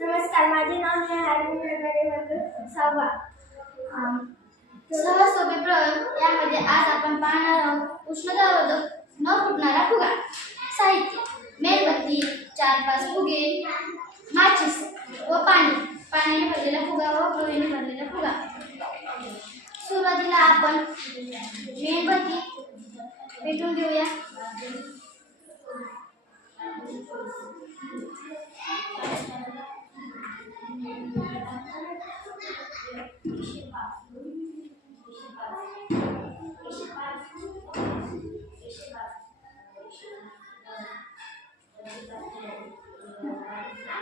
नमस्कार माझे नाव आहे हार्मे हवा अम, सहज सोपे प्रयोग यामध्ये आज आपण पाहणार आहोत उष्णतारोधक न फुटणारा फुगा. साहित्य मेणबत्ती चार पाच फुगे माचीस व पाणी. पाण्याने भरलेला फुगा व पोळीने भरलेला फुगा. सुरुवातीला आपण मेणबत्ती पेटून घेऊया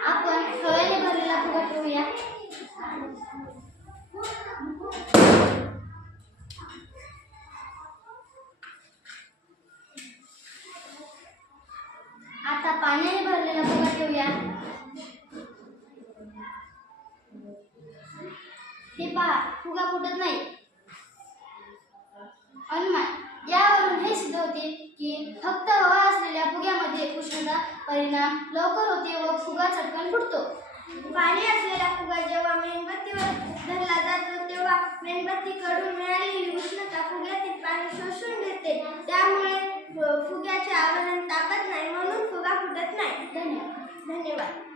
आपण हवेने भरलेला फुगा ठेवूया आता पाण्याने भरलेला फुगा ठेवूया हे पहा फुगा फुटत नाही. अनुमान यावरून हे सिद्ध होते की फक्त हवा असलेल्या फुग्यामध्ये उष्णता परिणाम लवकर होते व फुगा चटकन फुटतो. पाणी असलेला फुगा जेव्हा मेणबत्तीवर धरला जातो तेव्हा मेणबत्तीकडून मिळालेली उष्णता फुग्यातील पाणी शोषून घेते. त्यामुळे फुग्याच्या फुग्याचे आवरण तापत नाही म्हणून फुगा फुटत नाही. धन्यवाद. धन्यवाद.